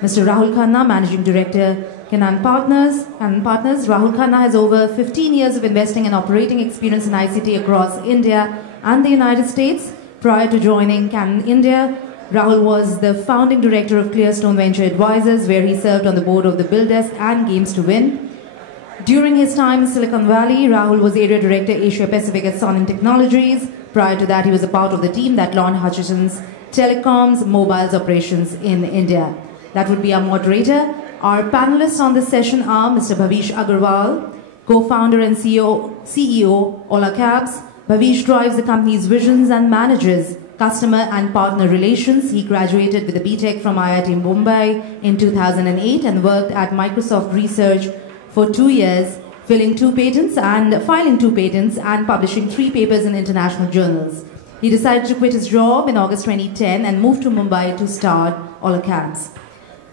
Mr. Rahul Khanna, Managing Director, Canaan Partners. Rahul Khanna has over 15 years of investing and operating experience in ICT across India and the United States. Prior to joining Canaan India, Rahul was the founding director of Clearstone Venture Advisors, where he served on the board of the BillDesk and Games to Win. During his time in Silicon Valley, Rahul was area director Asia Pacific at Sonin Technologies. Prior to that, he was a part of the team that launched Hutchison's Telecoms Mobiles operations in India. That would be our moderator. Our panelists on this session are Mr. Bhavish Agarwal, co-founder and CEO Ola Cabs. Bhavish drives the company's visions and manages customer and partner relations. He graduated with a BTech from IIT Mumbai in 2008 and worked at Microsoft Research for 2 years, filing 2 patents and publishing 3 papers in international journals. He decided to quit his job in August 2010 and moved to Mumbai to start Ola Cabs.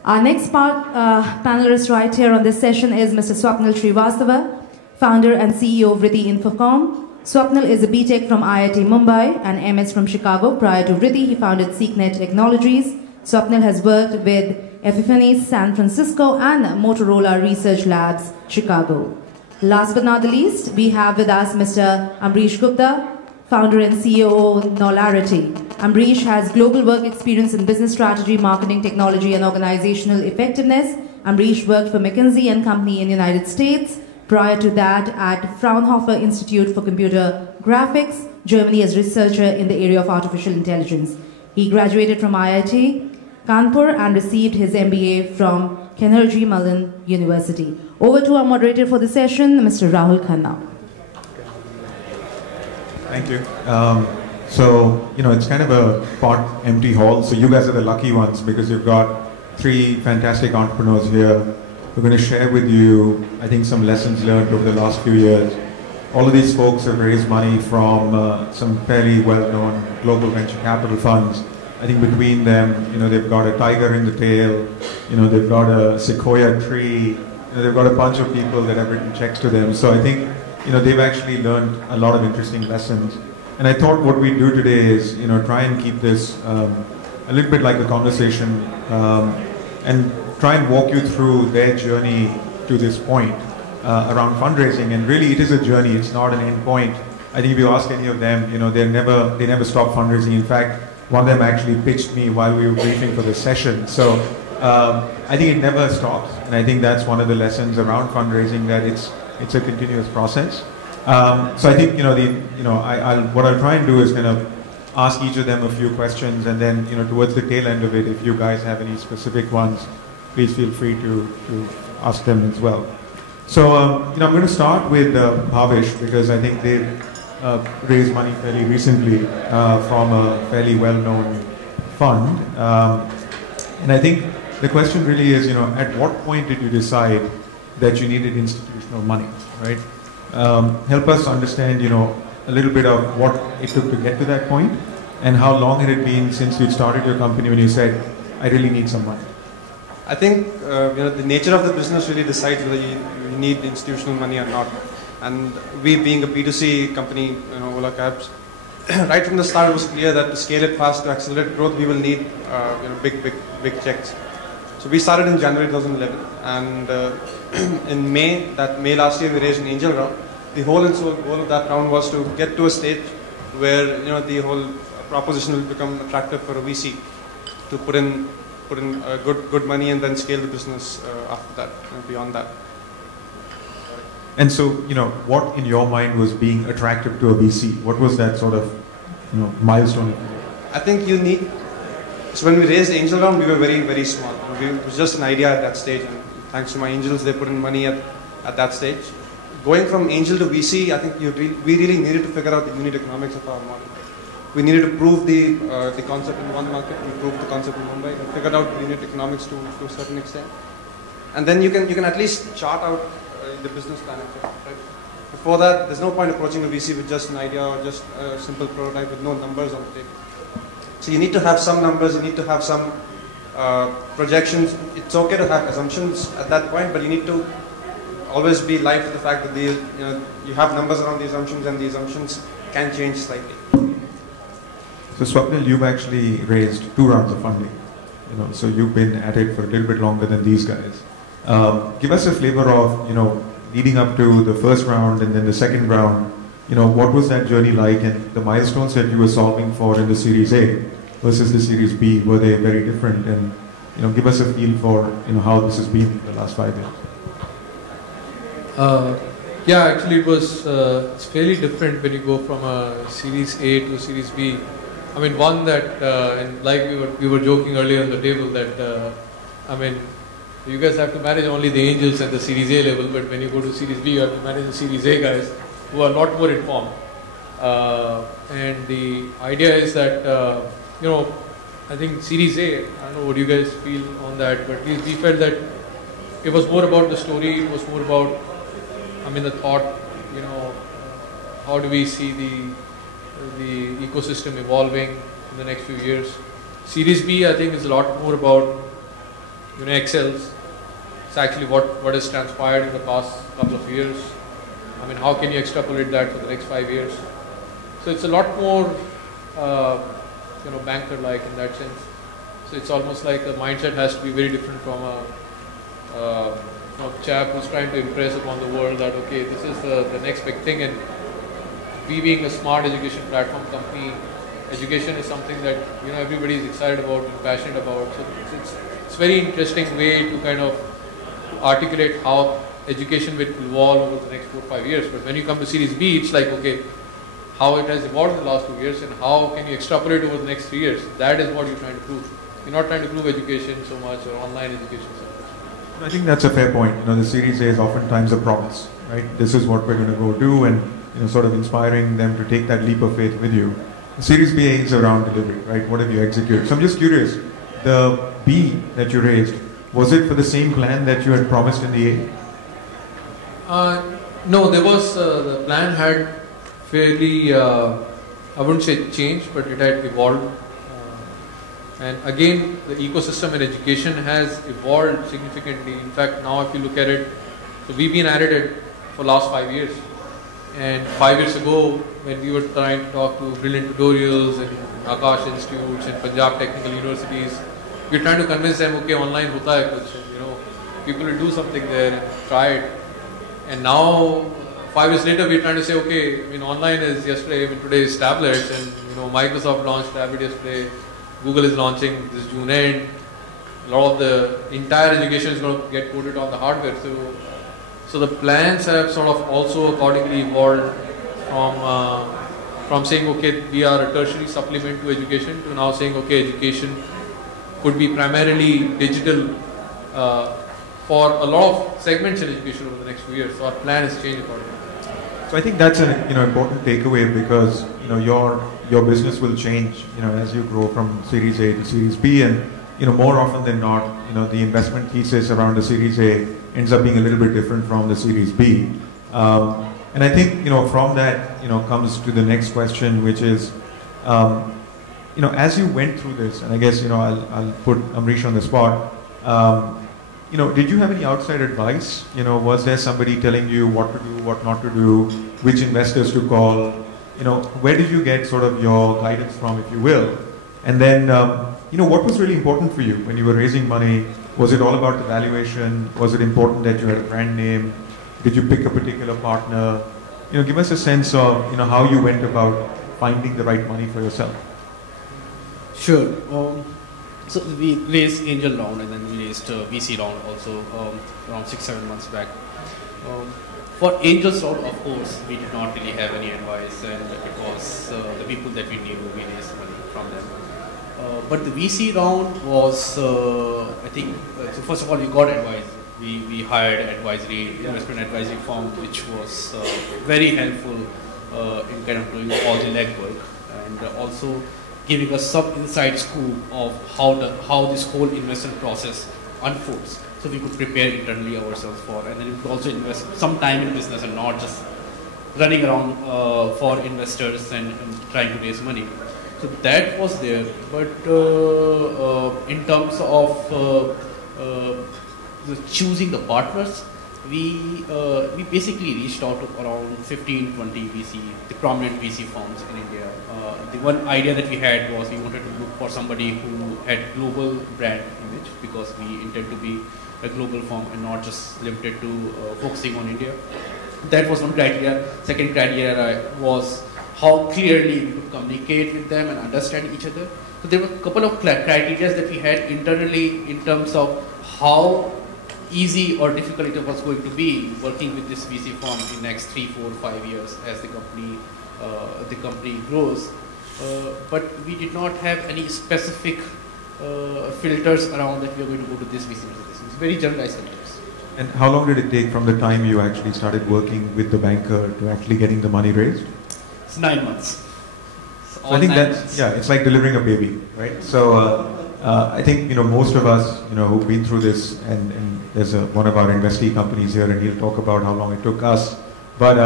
Our next panelist right here on this session is Mr. Swapnil Srivastava, founder and CEO of Vriddhi Infocom. Swapnil is a BTech from IIT Mumbai and MS from Chicago. Prior to Vriddhi, he founded SeekNet Technologies. Swapnil has worked with Epiphany San Francisco and Motorola Research Labs, Chicago. Last but not the least, we have with us Mr. Ambrish Gupta, founder and CEO of Knowlarity. Ambrish has global work experience in business strategy, marketing, technology, and organizational effectiveness. Ambrish worked for McKinsey & Company in the United States. Prior to that, at Fraunhofer Institute for Computer Graphics, Germany, as researcher in the area of artificial intelligence. He graduated from IIT Kanpur and received his MBA from Carnegie Mellon University. Over to our moderator for the session, Mr. Rahul Khanna. Thank you. So, it's kind of a part empty hall, so you guys are the lucky ones because you've got 3 fantastic entrepreneurs here. We're going to share with you, I think, some lessons learned over the last few years. All of these folks have raised money from some fairly well-known global venture capital funds. I think between them, they've got a tiger in the tail, they've got a sequoia tree, they've got a bunch of people that have written checks to them. So I think, they've actually learned a lot of interesting lessons. And I thought what we'd do today is, try and keep this a little bit like a conversation and try and walk you through their journey to this point around fundraising. And really, it is a journey. It's not an end point. I think if you ask any of them, they never stop fundraising. In fact, one of them actually pitched me while we were briefing for this session. So I think it never stops. And I think that's one of the lessons around fundraising, that it's a continuous process. So I think, what I'll try and do is kind of ask each of them a few questions, and then, towards the tail end of it, if you guys have any specific ones, please feel free to ask them as well. So, I'm going to start with Bhavish, because I think they've raised money fairly recently from a fairly well-known fund. And I think the question really is, at what point did you decide that you needed institutional money, right? Help us understand, a little bit of what it took to get to that point, and how long had it been since you started your company when you said, I really need some money? I think the nature of the business really decides whether you need institutional money or not. And we, being a B2C company, Ola Cabs, right from the start it was clear that to scale it fast, to accelerate growth, we will need big checks. So we started in January 2011, and in May last year, we raised an angel round. The whole and sole goal of that round was to get to a stage where the whole proposition will become attractive for a VC to put in good money and then scale the business after that and beyond that. And so, what in your mind was being attractive to a VC? What was that sort of, milestone? I think you need. So when we raised the angel round, we were very, very small. It was just an idea at that stage, and thanks to my angels, they put in money at that stage. Going from angel to VC, I think we really needed to figure out the unit economics of our model. We needed to prove the concept in one market. We proved the concept in Mumbai and figured out the unit economics to a certain extent. And then you can at least chart out the business plan. Right? Before that, there's no point approaching a VC with just an idea or just a simple prototype with no numbers on the table. So you need to have some numbers. You need to have some projections. It's okay to have assumptions at that point, but you need to always be live to the fact that you have numbers around the assumptions, and the assumptions can change slightly. So Swapnil, you've actually raised 2 rounds of funding. You know, so you've been at it for a little bit longer than these guys. Give us a flavor of, you know, leading up to the first round and then the second round. You know, what was that journey like, and the milestones that you were solving for in the Series A versus the Series B, were they very different? And, you know, give us a feel for, you know, how this has been in the last 5 years. Yeah, actually it was it's fairly different when you go from a Series A to a Series B. I mean, one that, and like we were joking earlier on the table that, I mean, you guys have to manage only the angels at the Series A level, but when you go to Series B, you have to manage the Series A guys who are a lot more informed. And the idea is that, you know, I think Series A, I don't know what you guys feel on that, but we felt that it was more about the story, it was more about, I mean, the thought, you know, how do we see the ecosystem evolving in the next few years. Series B, I think, is a lot more about, you know, Excels. It's actually what has transpired in the past couple of years. I mean, how can you extrapolate that for the next 5 years? So it's a lot more, you know, banker-like in that sense. So it's almost like the mindset has to be very different from a chap who's trying to impress upon the world that, okay, this is the next big thing, and we being a smart education platform company, education is something that, you know, everybody is excited about and passionate about. So it's a very interesting way to kind of articulate how education will evolve over the next 4 or 5 years. But when you come to Series B, it's like, okay, how it has evolved in the last 2 years and how can you extrapolate over the next 3 years. That is what you're trying to prove. You're not trying to prove education so much or online education so much. I think that's a fair point. You know, the Series A is oftentimes a promise, right? This is what we're going to go do, and, you know, sort of inspiring them to take that leap of faith with you. The Series B is around delivery, right? What have you executed? So I'm just curious, the B that you raised, was it for the same plan that you had promised in the A? No, there was, the plan had fairly, I wouldn't say changed, but it had evolved. And again, the ecosystem in education has evolved significantly. In fact, now if you look at it, so we've been at it for the last 5 years. And 5 years ago, when we were trying to talk to Brilliant Tutorials and Akash Institutes and Punjab Technical Universities, we were trying to convince them, okay, online hota hai kuch, you know, people will do something there and try it. And now, 5 years later, we're trying to say, okay, I mean, online is yesterday, I mean, today is tablets, and, you know, Microsoft launched tablet yesterday. Google is launching this June end. A lot of the entire education is going to get coded on the hardware. So the plans have sort of also accordingly evolved from saying, okay, we are a tertiary supplement to education, to now saying, okay, education could be primarily digital for a lot of segments in education over the next few years. So our plan has changed accordingly. So I think that's an important takeaway, because, you know, your business will change, you know, as you grow from Series A to Series B, and, you know, more often than not, you know, the investment thesis around the Series A ends up being a little bit different from the Series B. And I think, you know, from that, you know, comes to the next question, which is, you know, as you went through this, and I guess, you know, I'll put Amrish on the spot. You know, did you have any outside advice? You know, was there somebody telling you what to do, what not to do, which investors to call? You know, where did you get sort of your guidance from, if you will? And then, you know, what was really important for you when you were raising money? Was it all about the valuation? Was it important that you had a brand name? Did you pick a particular partner? You know, give us a sense of, you know, how you went about finding the right money for yourself. Sure. So we raised angel round, and then we raised VC round also around 6-7 months back. For angels round, of course, we did not really have any advice, and it was the people that we knew, we raised money from them. But the VC round was, I think, so first of all, we got advice. We hired investment advisory firm, which was very helpful in kind of doing all the legwork, and also giving us some inside scoop of how this whole investment process unfolds, so we could prepare internally ourselves for, and then we could also invest some time in business and not just running around for investors and trying to raise money. So that was there, but in terms of choosing the partners, we basically reached out to around 15, 20 VC, the prominent VC firms in India. The one idea that we had was we wanted to look for somebody who had global brand image, because we intend to be a global firm and not just limited to focusing on India. That was one criteria. Second criteria was how clearly we could communicate with them and understand each other. So there were a couple of criteria that we had internally in terms of how easy or difficult it was going to be working with this VC firm in next 3, 4, 5 years as the company grows. But we did not have any specific filters around that we are going to go to this VC or this. It's very generalized filters. And how long did it take from the time you actually started working with the banker to actually getting the money raised? It's 9 months. So I think that's, yeah, it's like delivering a baby, right? So I think, most of us, who've been through this, and there's one of our investee companies here, and he'll talk about how long it took us. But,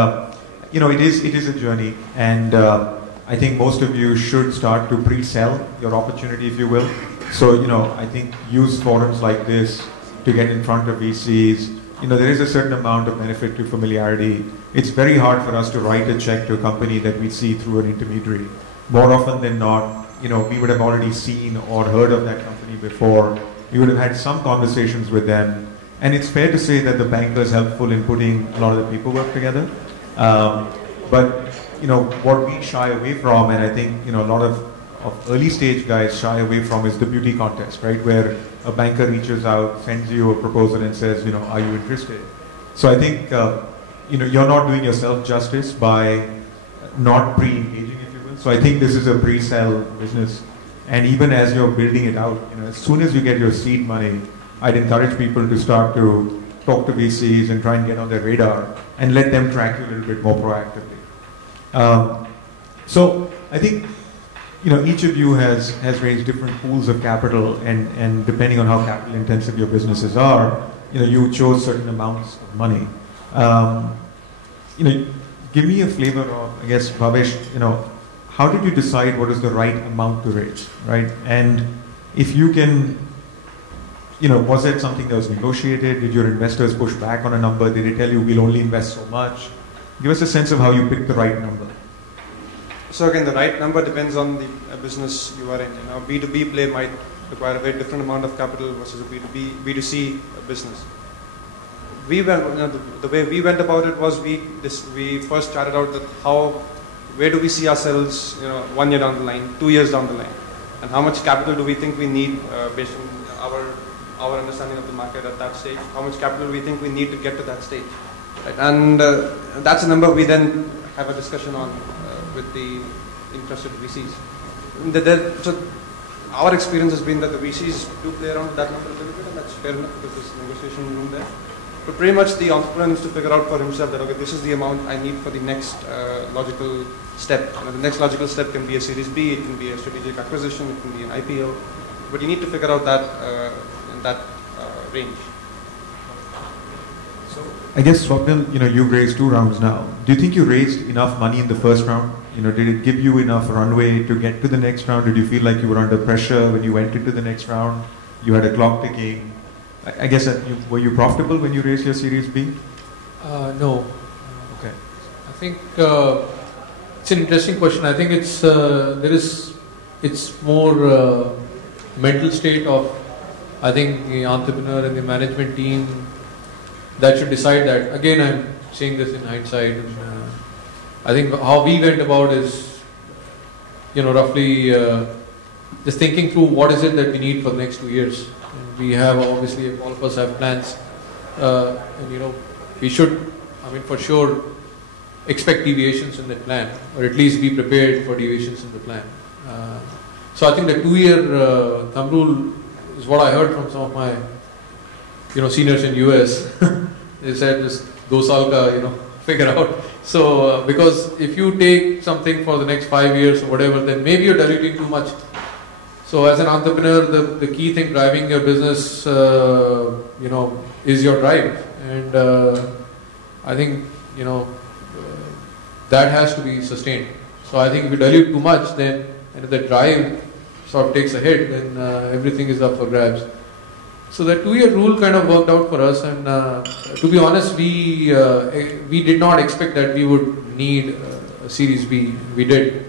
it is a journey, and I think most of you should start to pre-sell your opportunity, if you will. So, I think use forums like this to get in front of VCs. There is a certain amount of benefit to familiarity. It's very hard for us to write a check to a company that we see through an intermediary. More often than not, we would have already seen or heard of that company before. We would have had some conversations with them. And it's fair to say that the banker is helpful in putting a lot of the paperwork together. But what we shy away from, and I think, a lot of early stage guys shy away from, is the beauty contest, right? Where a banker reaches out, sends you a proposal and says, are you interested? So I think, you're not doing yourself justice by not pre-engaging, if you will. So I think this is a pre-sell business. And even as you're building it out, as soon as you get your seed money, I'd encourage people to start to talk to VCs and try and get on their radar and let them track you a little bit more proactively. So I think, each of you has raised different pools of capital, and depending on how capital intensive your businesses are, you chose certain amounts of money. Give me a flavor of, I guess, Bhavesh, how did you decide what is the right amount to raise, right? And if you can, was it something that was negotiated? Did your investors push back on a number? Did they tell you, we'll only invest so much? Give us a sense of how you picked the right number. So again, the right number depends on the business you are in. B2B play might require a very different amount of capital versus a B2C business. We went, the way we went about it was we first charted out that where do we see ourselves 1 year down the line, 2 years down the line, and how much capital do we think we need based on our understanding of the market at that stage. How much capital do we think we need to get to that stage, right? And that's a number we then have a discussion on with the interested VCs. So our experience has been that the VCs do play around with that number a little bit, and that's fair enough because there's negotiation room there. But pretty much the entrepreneur needs to figure out for himself that, okay, this is the amount I need for the next logical step. The next logical step can be a Series B, it can be a strategic acquisition, it can be an IPO, but you need to figure out that in that range. So I guess, Swapnil, you've raised 2 rounds now. Do you think you raised enough money in the first round? Did it give you enough runway to get to the next round? Did you feel like you were under pressure when you went into the next round? You had a clock ticking. I guess were you profitable when you raised your Series B? No. Okay. I think it's an interesting question. I think it's more mental state of, I think, the entrepreneur and the management team that should decide that. Again, I'm saying this in hindsight. And, I think how we went about is, roughly just thinking through what is it that we need for the next 2 years. And we have, obviously, all of us have plans, and we should, for sure, expect deviations in that plan, or at least be prepared for deviations in the plan. So I think the 2-year thumb rule is what I heard from some of my, seniors in US. They said, just do saal ka, figure out. So, because if you take something for the next 5 years or whatever, then maybe you're diluting too much. So as an entrepreneur, the key thing driving your business, is your drive. And I think, that has to be sustained. So I think if you dilute too much, then, and if the drive sort of takes a hit, then everything is up for grabs. So that 2-year rule kind of worked out for us, and to be honest, we did not expect that we would need a Series B. We did,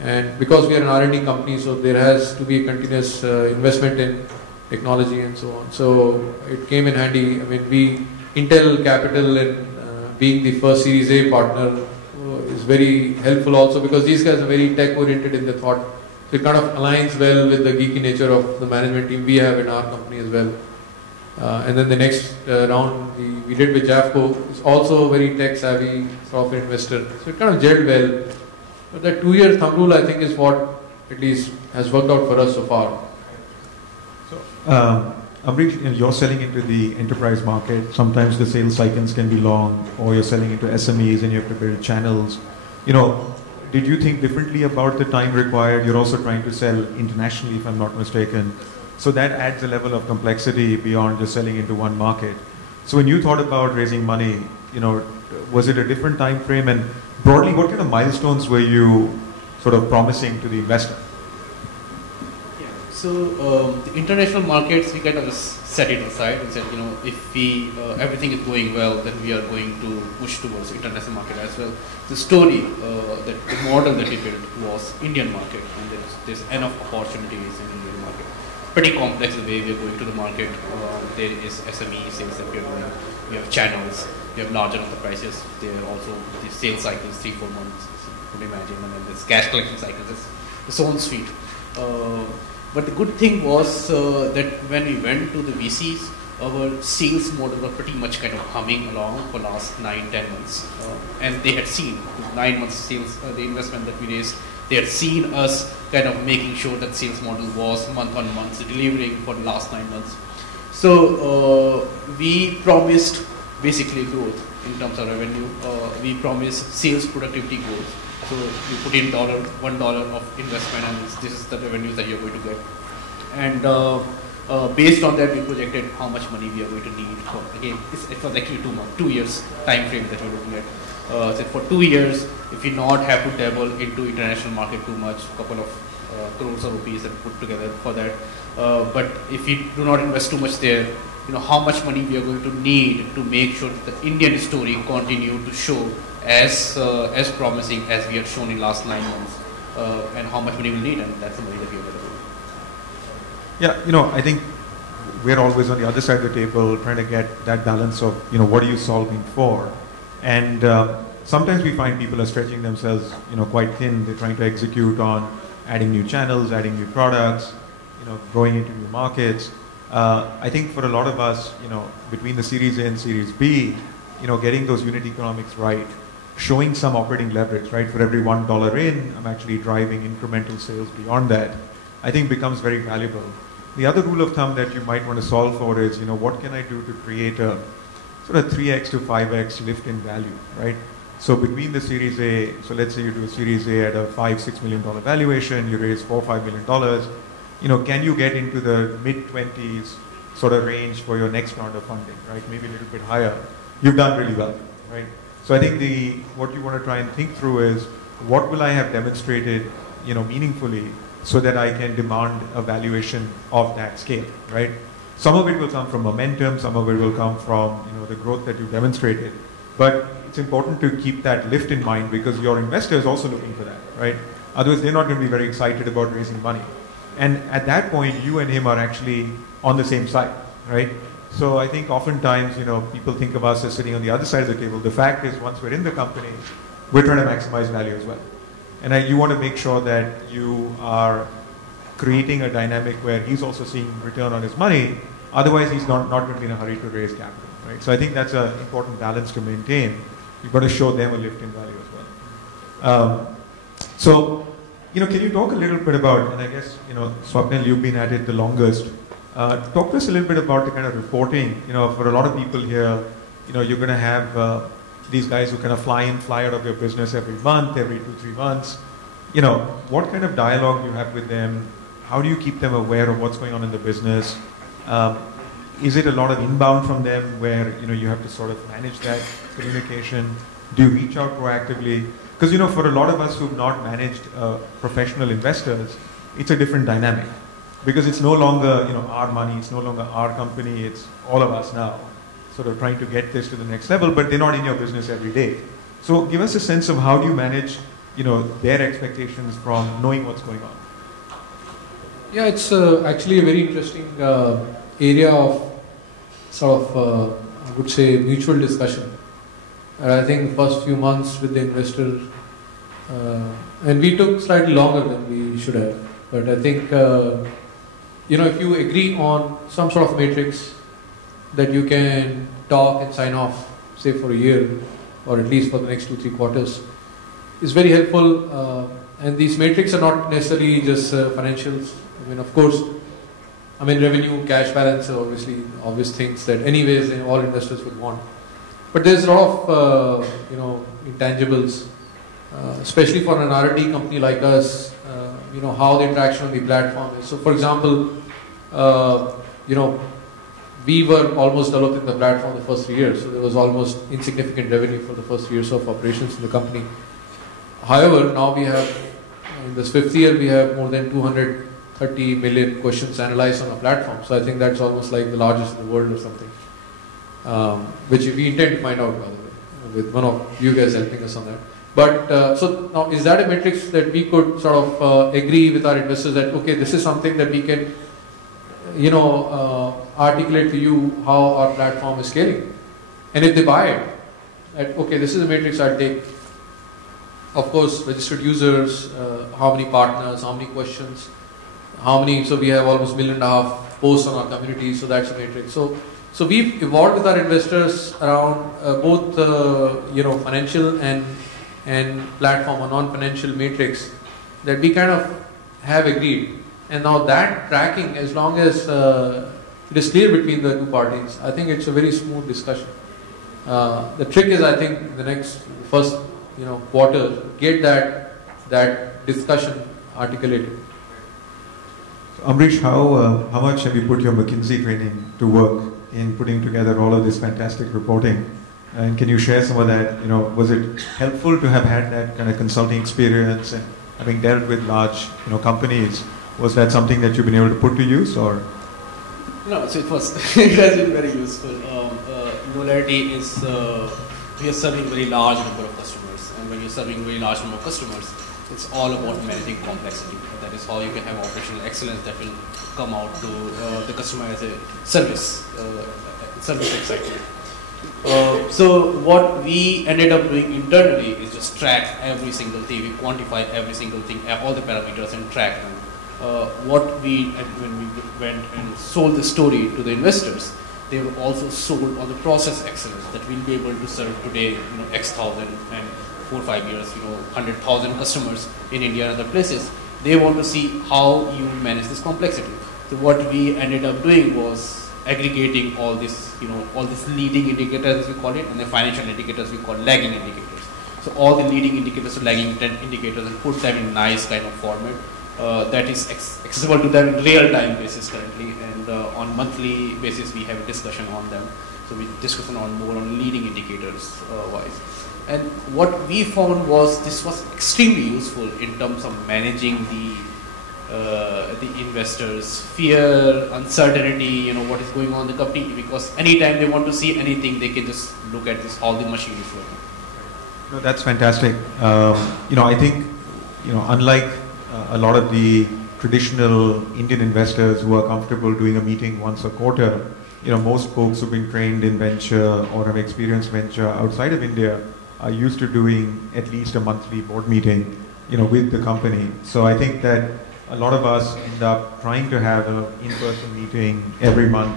and because we are an R&D company, so there has to be a continuous investment in technology and so on. So it came in handy. I mean, Intel Capital and being the first Series A partner is very helpful also, because these guys are very tech oriented in the thought. So it kind of aligns well with the geeky nature of the management team we have in our company as well. And then the next round we did with Jafco is also a very tech savvy software investor. So it kind of gelled well. But that 2-year thumb rule, I think, is what at least has worked out for us so far. So, Ambrish, you're selling into the enterprise market. Sometimes the sales cycles can be long, or you're selling into SMEs and you have to build channels. Did you think differently about the time required? You're also trying to sell internationally, if I'm not mistaken. So that adds a level of complexity beyond just selling into one market. So when you thought about raising money, was it a different time frame? And broadly, what kind of milestones were you sort of promising to the investor? So the international markets, we kind of just set it aside and said, if everything is going well, then we are going to push towards international market as well. The story, the model that we built was Indian market, and there's enough opportunities in Indian market. Pretty complex the way we are going to the market. There is SME sales that we are doing. We have channels. We have larger enterprises. There are also the sales cycles 3-4 months. You could imagine, and then there's cash collection cycles. It's own suite. But the good thing was that when we went to the VCs, our sales model was pretty much kind of humming along for last 9-10 months. And they had seen 9 months sales, the investment that we raised. They had seen us kind of making sure that sales model was month on month, delivering for the last 9 months. So we promised basically growth in terms of revenue. We promised sales productivity growth. So you put in $1 of investment, and this is the revenue that you're going to get. And based on that, we projected how much money we are going to need for. Again, it was actually 2 years time frame that we're looking at. So for 2 years, if we not have to dabble into international market too much, a couple of crores of rupees that we put together for that. But if we do not invest too much there, how much money we are going to need to make sure that the Indian story continue to show as promising as we had shown in last 9 months, and how much money we'll need, and that's the money that we are available. Yeah, I think we're always on the other side of the table trying to get that balance of, what are you solving for? And sometimes we find people are stretching themselves, quite thin. They're trying to execute on adding new channels, adding new products, growing into new markets. I think for a lot of us, between the Series A and Series B, getting those unit economics right, showing some operating leverage, right? For every $1 in, I'm actually driving incremental sales beyond that, I think becomes very valuable. The other rule of thumb that you might want to solve for is, what can I do to create a sort of 3x to 5x lift in value, right? So between the Series A, so let's say you do a Series A at a $5-6 million valuation, you raise $4-5 million, can you get into the mid-20s sort of range for your next round of funding, right? Maybe a little bit higher. You've done really well, right? So I think what you want to try and think through is, what will I have demonstrated, meaningfully, so that I can demand a valuation of that scale, right? Some of it will come from momentum, some of it will come from, the growth that you've demonstrated. But it's important to keep that lift in mind, because your investor is also looking for that, right? Otherwise, they're not going to be very excited about raising money. And at that point, you and him are actually on the same side, right? So I think oftentimes, people think of us as sitting on the other side of the table. The fact is, once we're in the company, we're trying to maximize value as well. And you want to make sure that you are creating a dynamic where he's also seeing return on his money. Otherwise, he's not going to be in a hurry to raise capital, right? So I think that's an important balance to maintain. You've got to show them a lift in value as well. Can you talk a little bit about, and I guess, Swapnil, you've been at it the longest. Talk to us a little bit about the kind of reporting. For a lot of people here, you're going to have these guys who kind of fly in, fly out of your business every month, every 2-3 months. What kind of dialogue you have with them? How do you keep them aware of what's going on in the business? Is it a lot of inbound from them where, you have to sort of manage that communication? Do you reach out proactively? Because, for a lot of us who've not managed professional investors, it's a different dynamic. because it's no longer, our money, it's no longer our company, it's all of us now, sort of trying to get this to the next level, but they're not in your business every day. So give us a sense of how do you manage, their expectations from knowing what's going on. Yeah, it's actually a very interesting area of sort of, I would say, mutual discussion. And I think first few months with the investor, and we took slightly longer than we should have. But I think, if you agree on some sort of matrix that you can talk and sign off, say for a year, or at least for the next 2-3 quarters, is very helpful. And these matrix are not necessarily just financials. I mean, of course, revenue, cash balance are obviously obvious things that anyways all investors would want. But there's a lot of, intangibles, especially for an R&D company like us, how the interaction on the platform is. So for example, we were almost developing the platform the first 3 years, so there was almost insignificant revenue for the first 3 years of operations in the company. However, now we have, in this 5th year, we have more than 230 million questions analyzed on our platform. So I think that's almost like the largest in the world or something, which we intend to find out, by the way, with one of you guys helping us on that. But so now, is that a matrix that we could sort of agree with our investors that, okay, this is something that we can, articulate to you how our platform is scaling? And if they buy it, that, okay, this is a matrix I'll take. Of course, registered users, how many partners, how many questions, so we have almost 1.5 million posts on our community, so that's a matrix. So we've evolved with our investors around both financial and platform or non-financial matrix that we kind of have agreed. And now that tracking, as long as it is clear between the two parties, I think it's a very smooth discussion. The trick is, I think, the first quarter, get that discussion articulated. So Amrish, how much have you put your McKinsey training to work in putting together all of this fantastic reporting? And can you share some of that? Was it helpful to have had that kind of consulting experience and having dealt with large, companies? Was that something that you've been able to put to use, or? No, so it has been very useful. Knowlarity is, we are serving very large number of customers, and when you're serving very large number of customers, it's all about managing complexity. That is how you can have operational excellence that will come out to the customer as a service excitement. So what we ended up doing internally is just track every single thing. We quantify every single thing, all the parameters, and track them. When we went and sold the story to the investors, they were also sold on the process excellence that we'll be able to serve today, X thousand, and 4 or 5 years, 100,000 customers in India and other places. They want to see how you manage this complexity. So what we ended up doing was aggregating all this, all these leading indicators, as we call it, and the financial indicators we call lagging indicators. So all the leading indicators or lagging indicators, and put them in nice kind of format that is accessible to them in real time basis currently, and on monthly basis we have a discussion on them. So we discuss on more on leading indicators wise. And what we found was this was extremely useful in terms of managing the investors' fear, uncertainty, what is going on in the company, because anytime they want to see anything, they can just look at this, how the machine is working. No, that's fantastic. I think, unlike a lot of the traditional Indian investors who are comfortable doing a meeting once a quarter, most folks who've been trained in venture or have experienced venture outside of India are used to doing at least a monthly board meeting, with the company. So I think that a lot of us end up trying to have an in-person meeting every month.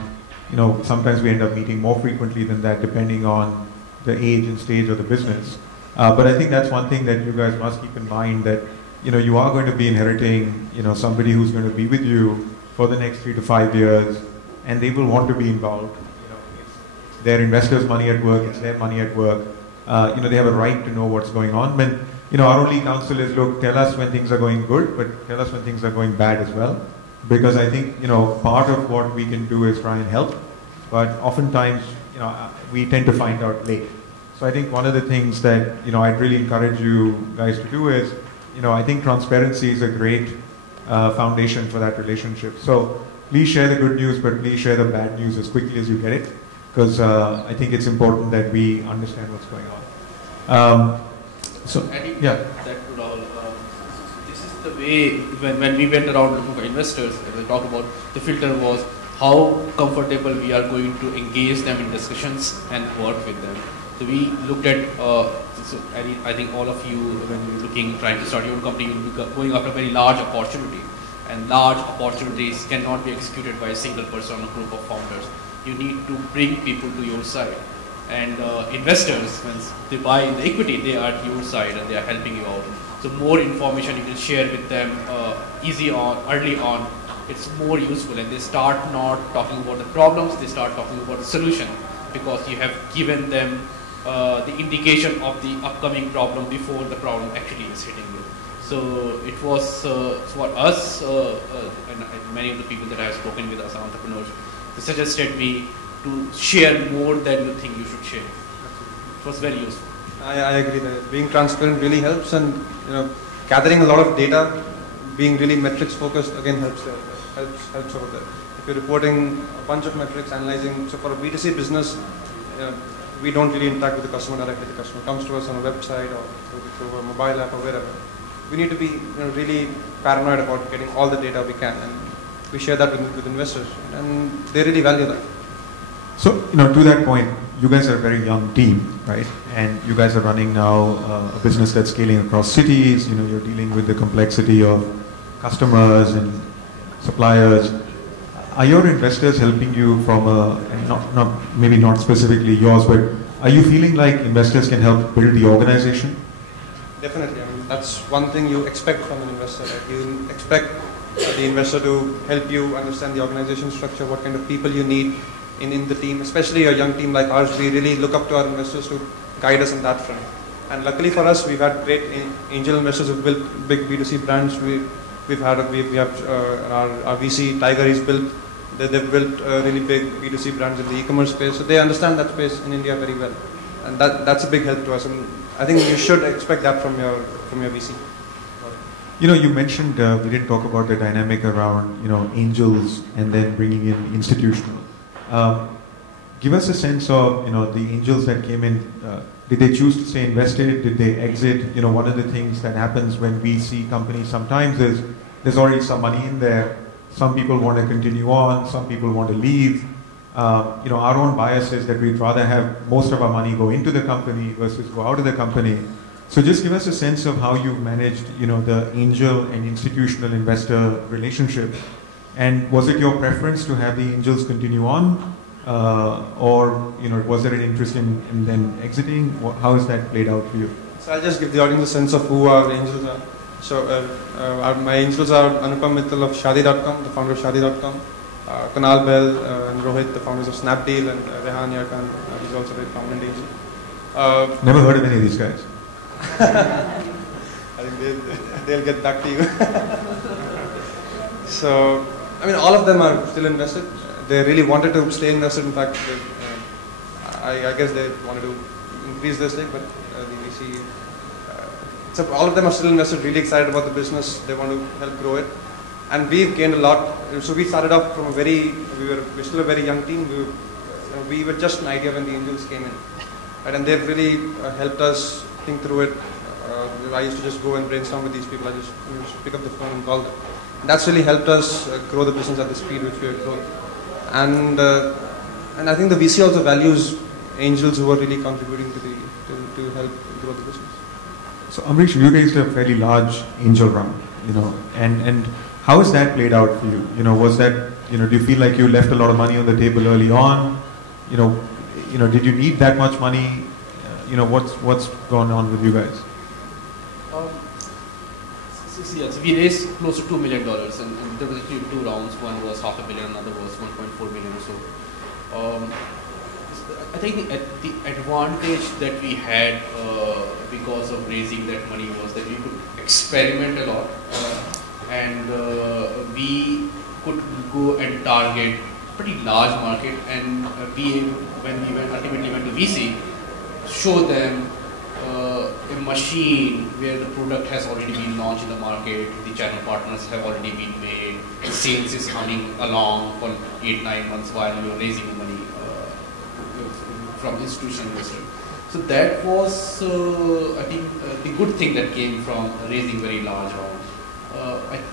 Sometimes we end up meeting more frequently than that, depending on the age and stage of the business. But I think that's one thing that you guys must keep in mind, that you are going to be inheriting somebody who's going to be with you for the next 3 to 5 years, and they will want to be involved. It's their investors' money at work, it's their money at work. They have a right to know what's going on. When our only counsel is, look, tell us when things are going good, but tell us when things are going bad as well. Because I think, part of what we can do is try and help, but oftentimes, we tend to find out late. So I think one of the things that, I'd really encourage you guys to do is, I think transparency is a great foundation for that relationship. So please share the good news, but please share the bad news as quickly as you get it, because I think it's important that we understand what's going on. So Adding yeah. that to Rahul, this is the way when we went around looking for investors, as I talked about, the filter was how comfortable we are going to engage them in discussions and work with them. So we looked at, so I think all of you, when you're trying to start your own company, you'll be going after a very large opportunity. And large opportunities cannot be executed by a single person or group of founders. You need to bring people to your side. And investors, when they buy in the equity, they are at your side and they are helping you out. So more information you can share with them early on, it's more useful, and they start not talking about the problems, they start talking about the solution, because you have given them the indication of the upcoming problem before the problem actually is hitting you. So it was for us and many of the people that I have spoken with as entrepreneurs, they suggested me to share more than you think you should share. It was very useful. I agree that being transparent really helps, and gathering a lot of data, being really metrics focused again helps over there. If you're reporting a bunch of metrics, analyzing, so for a B2C business, we don't really interact with the customer directly. The customer comes to us on a website or through a mobile app or wherever. We need to be really paranoid about getting all the data we can, and we share that with investors, and they really value that. So, to that point, you guys are a very young team, right? And you guys are running now a business that's scaling across cities. You're dealing with the complexity of customers and suppliers. Are your investors helping you from maybe not specifically yours, but are you feeling like investors can help build the organization? Definitely. I mean, that's one thing you expect from an investor. Right? You expect the investor to help you understand the organization structure, what kind of people you need in the team, especially a young team like ours. We really look up to our investors to guide us on that front. And luckily for us, we've had great angel investors who've built big B2C brands. We have our VC Tiger. They've built really big B2C brands in the e-commerce space. So they understand that space in India very well, and that's a big help to us. And I think you should expect that from your VC. You mentioned we didn't talk about the dynamic around angels and then bringing in institutional. Give us a sense of the angels that came in. Did they choose to stay invested? Did they exit? One of the things that happens when we see companies sometimes is there's already some money in there. Some people want to continue on. Some people want to leave. Our own bias is that we'd rather have most of our money go into the company versus go out of the company. So just give us a sense of how you've managed, the angel and institutional investor relationship. And was it your preference to have the angels continue on? Or was there an interest in them exiting? How has that played out for you? So I'll just give the audience a sense of who our angels are. So my angels are Anupam Mittal of Shaadi.com, the founder of Shaadi.com, Kunal Bell and Rohit, the founders of Snapdeal, and Rehan Yarkan, he's also a very prominent angel. Never heard of any of these guys. I think they'll get back to you. So, I mean, all of them are still invested. They really wanted to stay invested. In fact, I guess they wanted to increase their stake, but the VC. So all of them are still invested, really excited about the business. They want to help grow it, and we've gained a lot. So we started off from we're still a very young team. We were just an idea when the angels came in, right? And they've really helped us think through it. I used to just go and brainstorm with these people. I just pick up the phone and call them. And that's really helped us grow the business at the speed which we are growing. And I think the VC also values angels who are really contributing to help grow the business. So Amrish, you raised a fairly large angel round, and how has that played out for you? Was that, do you feel like you left a lot of money on the table early on? Did you need that much money? What's gone on with you guys? So we raised close to $2 million, and there was actually two rounds. One was $500 million, another was $1.4 million or so. I think the advantage that we had because of raising that money was that we could experiment a lot, and we could go and target pretty large market, and be able, when we ultimately went to VC, show them a machine where the product has already been launched in the market, the channel partners have already been made, sales is humming along for 8-9 months while you're raising money from institutional investor. So that was, I think, the good thing that came from raising very large round.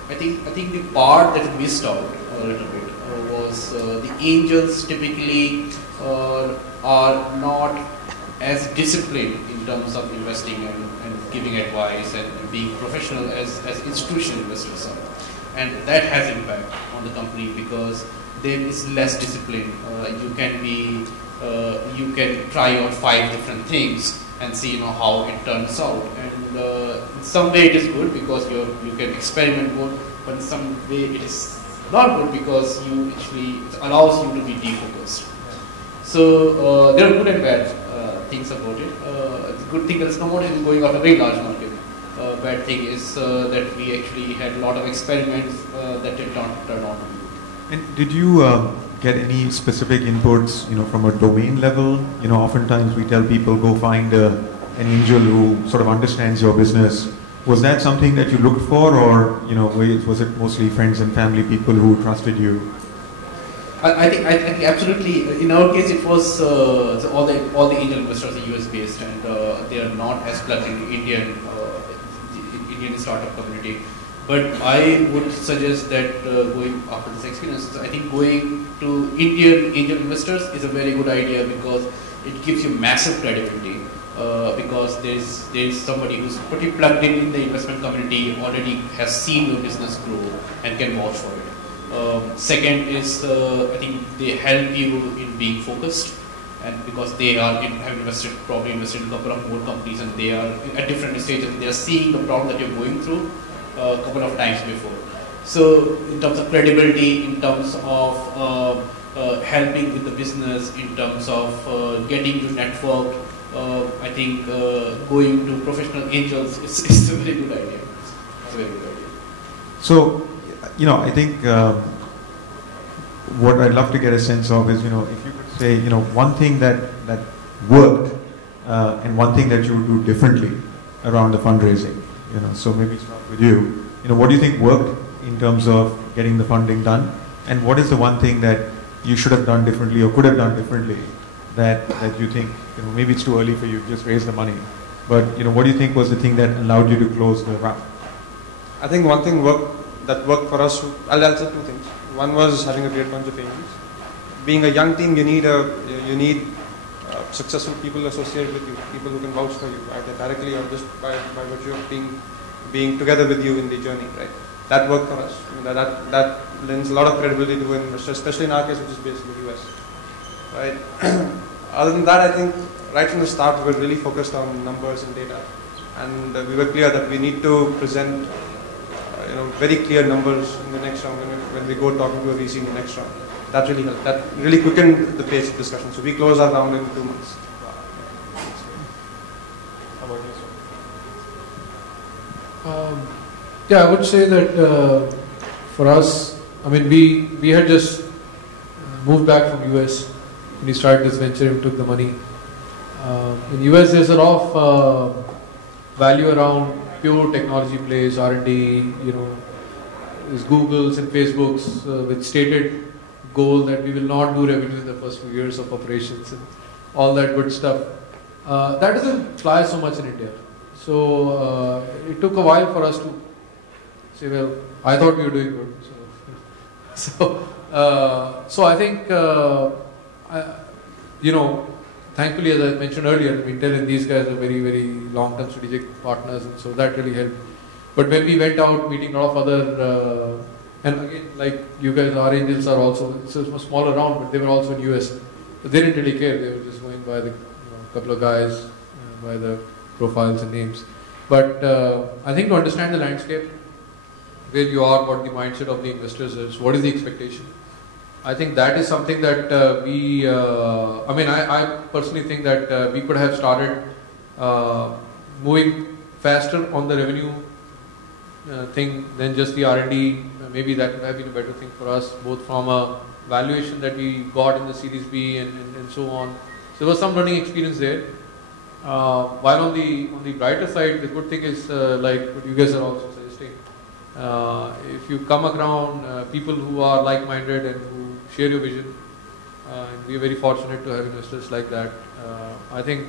I think the part that missed out a little bit was the angels typically are not as disciplined in terms of investing and giving advice and being professional as institutional investors are. And that has impact on the company because there is less discipline. You can try out 5 different things and see how it turns out. And in some way it is good because you can experiment more, but in some way it is not good because it allows you to be defocused. So there are good and bad things about it. The good thing is Snowmode is going after a very large market. Bad thing is that we actually had a lot of experiments that did not turn out to be good. And did you get any specific inputs, from a domain level? Oftentimes we tell people go find an angel who sort of understands your business. Was that something that you looked for, or was it mostly friends and family, people who trusted you? I think absolutely. In our case, it was all the angel investors are US based, and they are not as plugged in the Indian startup community. But I would suggest that going after this experience, I think going to Indian angel investors is a very good idea because it gives you massive credibility. Because there's somebody who's pretty plugged in the investment community, already has seen your business grow and can vouch for it. Second is I think they help you in being focused, and because they have probably invested in a couple of more companies and they are at different stages, they are seeing the problem that you're going through a couple of times before. So in terms of credibility, in terms of helping with the business, in terms of getting you networked, I think going to professional angels is a very good idea. It's a very good idea. So, I think what I'd love to get a sense of is, if you could say, one thing that worked and one thing that you would do differently around the fundraising. So maybe start with you. What do you think worked in terms of getting the funding done, and what is the one thing that you should have done differently or could have done differently that you think, maybe it's too early for you, just raise the money, but what do you think was the thing that allowed you to close the round? I think one thing that worked for us. I'll say 2 things. One was having a great bunch of angels. Being a young team, you need successful people associated with you, people who can vouch for you, either directly or just by virtue of being together with you in the journey, right? That worked for us. That lends a lot of credibility to investors, especially in our case, which is based in the US, right? Other than that, I think right from the start we were really focused on numbers and data, and we were clear that we need to present very clear numbers in the next round when we go talking to a VC in the next round. That really helped. That really quickened the pace of discussion. So we closed our round in 2 months. How about yourself? Yeah, I would say that for us, we had just moved back from US when we started this venture. We took the money. In US, there's a lot of value around pure technology plays, R&D. There's Googles and Facebooks with stated goal that we will not do revenue in the first few years of operations and all that good stuff. That doesn't fly so much in India. So it took a while for us to say, well, I thought we were doing good. So I think, thankfully, as I mentioned earlier, Intel and these guys are very, very long-term strategic partners, and so that really helped. But when we went out meeting a lot of other, and again, like you guys, our angels are also, it's a smaller round, but they were also in US. But they didn't really care. They were just going by the couple of guys, by the profiles and names. But I think to understand the landscape, where you are, what the mindset of the investors is, what is the expectation. I think that is something that I personally think that we could have started moving faster on the revenue thing than just the R&D. Maybe that would have been a better thing for us, both from a valuation that we got in the Series B and so on. So there was some learning experience there. While on the brighter side, the good thing is like what you guys are also suggesting. If you come around people who are like-minded and who share your vision, and we are very fortunate to have investors like that. I think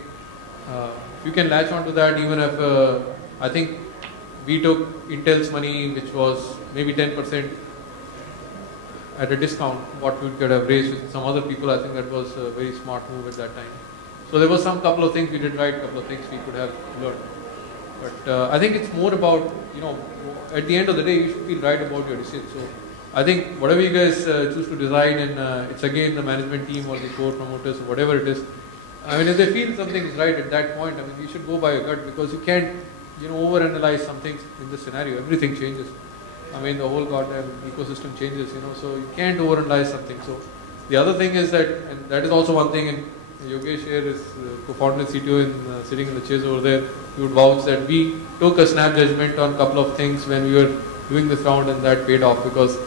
if you can latch onto that, even if I think we took Intel's money, which was maybe 10% at a discount, what we could have raised with some other people. I think that was a very smart move at that time. So there was some couple of things we did right, couple of things we could have learned. But I think it's more about, at the end of the day, you should feel right about your decision. So I think whatever you guys choose to design, and it's again the management team or the core promoters or whatever it is. I mean, if they feel something is right at that point, I mean, you should go by your gut, because you can't, overanalyze some things in this scenario. Everything changes. I mean, the whole goddamn ecosystem changes, so you can't overanalyze something. So the other thing is that, and that is also one thing, and Yogesh here is co-founder and CTO sitting in the chairs over there, he would vouch that we took a snap judgment on a couple of things when we were doing this round, and that paid off, because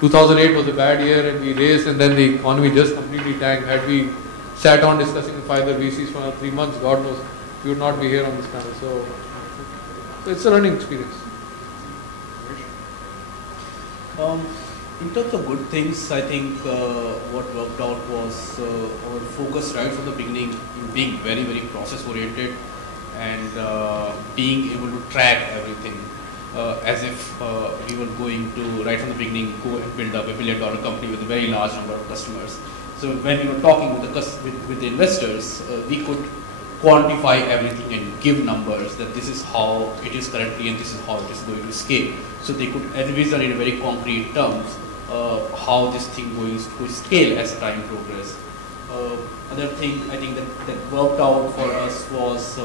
2008 was a bad year and we raised, and then the economy just completely tanked. Had we sat on discussing with other VCs for another 3 months, God knows, we would not be here on this panel. So it's a learning experience. In terms of good things, I think what worked out was our focus right from the beginning in being very, very process oriented and being able to track everything as if we were going to, right from the beginning, go and build up $1 billion company with a very large number of customers. So when we were talking with the investors, we could quantify everything and give numbers that this is how it is currently and this is how it is going to scale. So they could envision in very concrete terms how this thing going to scale as time progresses. Other thing I think that worked out for us was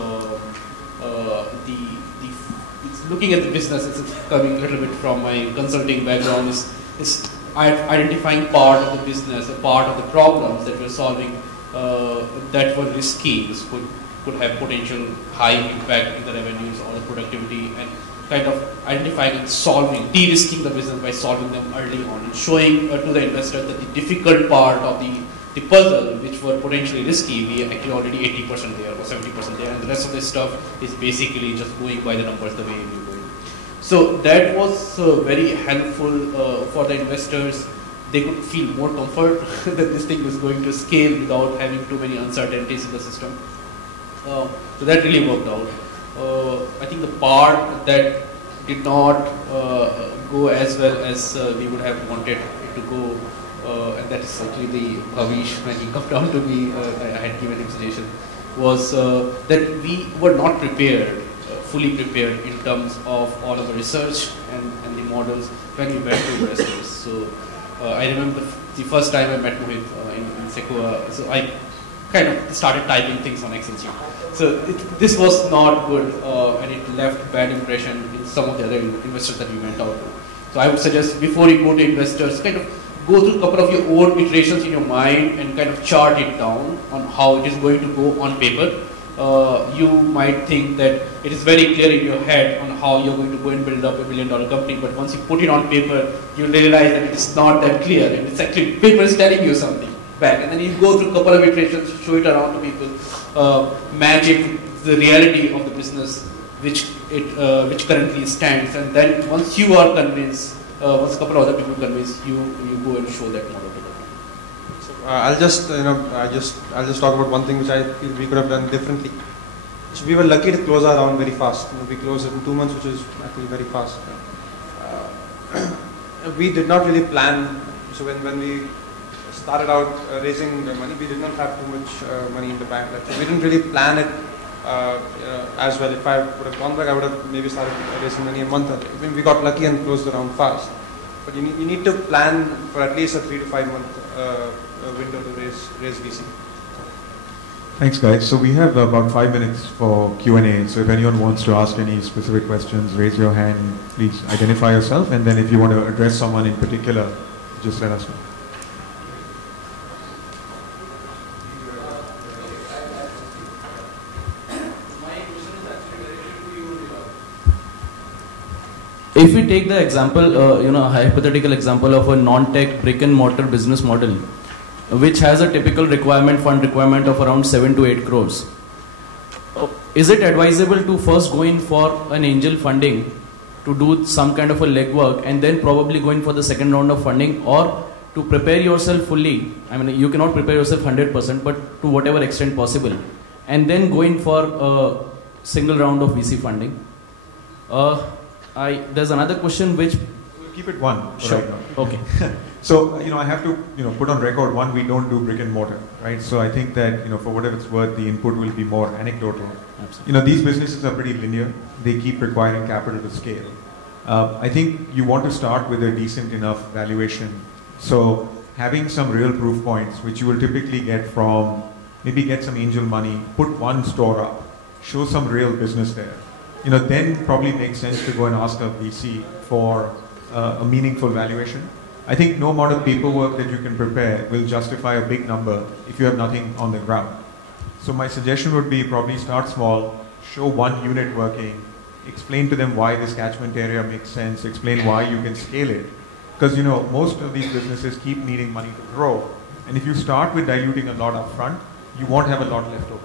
it's looking at the business. It's coming a little bit from my consulting background. Is identifying part of the business, a part of the problems that we're solving that were risky. This could have potential high impact in the revenues or the productivity, and kind of identifying and solving, de-risking the business by solving them early on and showing to the investors that the difficult part of the puzzle, which were potentially risky, we are actually already 80% there or 70% there, and the rest of the stuff is basically just going by the numbers the way we're going. So that was very helpful for the investors. They could feel more comfort that this thing was going to scale without having too many uncertainties in the system. So that really worked out. I think the part that did not go as well as we would have wanted it to go, and that is actually the Bhavish, when he come down to me, I had given him suggestion, was that we were not prepared, fully prepared in terms of all of the research and the models when we met to investors. So I remember the first time I met Mohit in Sequoia, so I kind of started typing things on Excel sheet. So this was not good, and it left bad impression in some of the other investors that we went out to. So I would suggest before you go to investors, kind of go through a couple of your own iterations in your mind and kind of chart it down on how it is going to go on paper. You might think that it is very clear in your head on how you're going to go and build up $1 billion company, but once you put it on paper, you realize that it's not that clear, and it's actually paper is telling you something back, and then you go through a couple of iterations, show it around to people, match it with the reality of the business which currently stands, and then once you are convinced, once a couple of other people convince you, you go and show that model to them. So I'll just talk about one thing which I feel we could have done differently. So we were lucky to close our round very fast. We closed it in 2 months, which is actually very fast. We did not really plan. So when we started out raising the money, we did not have too much money in the bank. So we didn't really plan it as well. If I would have gone back, I would have maybe started raising money a month early. I mean, we got lucky and closed the round fast. But you need to plan for at least a 3 to 5 month window to raise VC. Thanks, guys. So we have about 5 minutes for Q&A. So if anyone wants to ask any specific questions, raise your hand. Please identify yourself, and then if you want to address someone in particular, just let us know. If we take the example, a hypothetical example of a non-tech brick and mortar business model, which has a typical fund requirement of around 7 to 8 crores. is it advisable to first go in for an angel funding to do some kind of a legwork and then probably go in for the second round of funding, or to prepare yourself fully? I mean, you cannot prepare yourself 100%, but to whatever extent possible, and then go in for a single round of VC funding. There's another question which... We'll keep it one. Sure. Right now. Okay. So, I have to, put on record, one, we don't do brick and mortar, right? So I think that, for whatever it's worth, the input will be more anecdotal. Absolutely. These businesses are pretty linear. They keep requiring capital to scale. I think you want to start with a decent enough valuation. So having some real proof points, which you will typically get from, maybe get some angel money, put one store up, show some real business there. Then probably makes sense to go and ask a VC for a meaningful valuation. I think no amount of paperwork that you can prepare will justify a big number if you have nothing on the ground. So my suggestion would be probably start small, show one unit working, explain to them why this catchment area makes sense, explain why you can scale it. Because most of these businesses keep needing money to grow. And if you start with diluting a lot up front, you won't have a lot left over.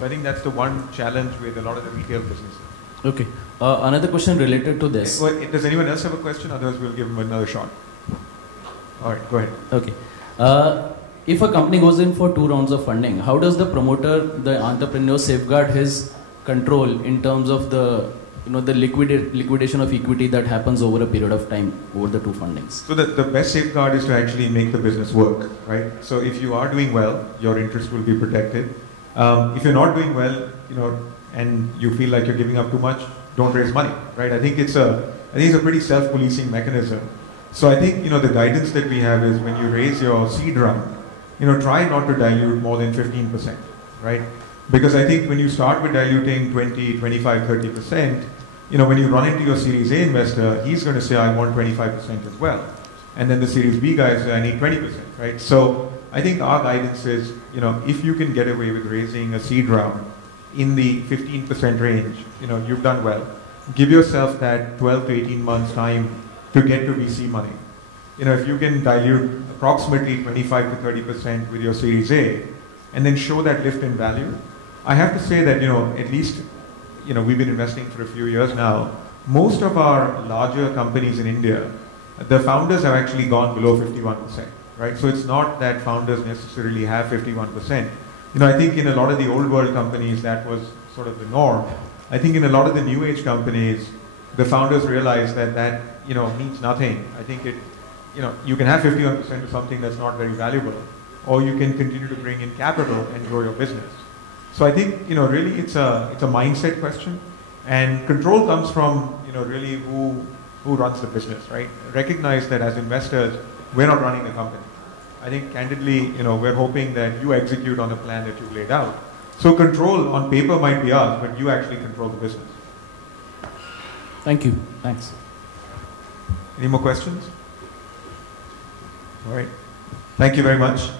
So I think that's the one challenge with a lot of the retail businesses. Okay. Another question related to this. Does anyone else have a question? Otherwise we'll give them another shot. All right, go ahead. Okay. If a company goes in for 2 rounds of funding, how does the promoter, the entrepreneur, safeguard his control in terms of the liquidation of equity that happens over a period of time over the 2 fundings? So the best safeguard is to actually make the business work, right? So if you are doing well, your interest will be protected. If you're not doing well, and you feel like you're giving up too much, don't raise money, right? I think it's a pretty self-policing mechanism. So I think, the guidance that we have is when you raise your seed round, try not to dilute more than 15%, right? Because I think when you start with diluting 20, 25, 30%, when you run into your Series A investor, he's going to say, I want 25% as well. And then the Series B guys say, I need 20%, right? So I think our guidance is, if you can get away with raising a seed round in the 15% range, you've done well. Give yourself that 12 to 18 months time to get to VC money. If you can dilute approximately 25 to 30% with your Series A and then show that lift in value, I have to say that, at least, we've been investing for a few years now. Most of our larger companies in India, the founders have actually gone below 51%, right? So it's not that founders necessarily have 51%. I think in a lot of the old world companies, that was sort of the norm. I think in a lot of the new age companies, the founders realize that means nothing. I think you can have 51% of something that's not very valuable, or you can continue to bring in capital and grow your business. So I think, really it's a mindset question, and control comes from, really who runs the business, right? Recognize that as investors, we're not running the company. I think candidly, we're hoping that you execute on the plan that you've laid out. So control on paper might be us, but you actually control the business. Thank you. Thanks. Any more questions? All right. Thank you very much.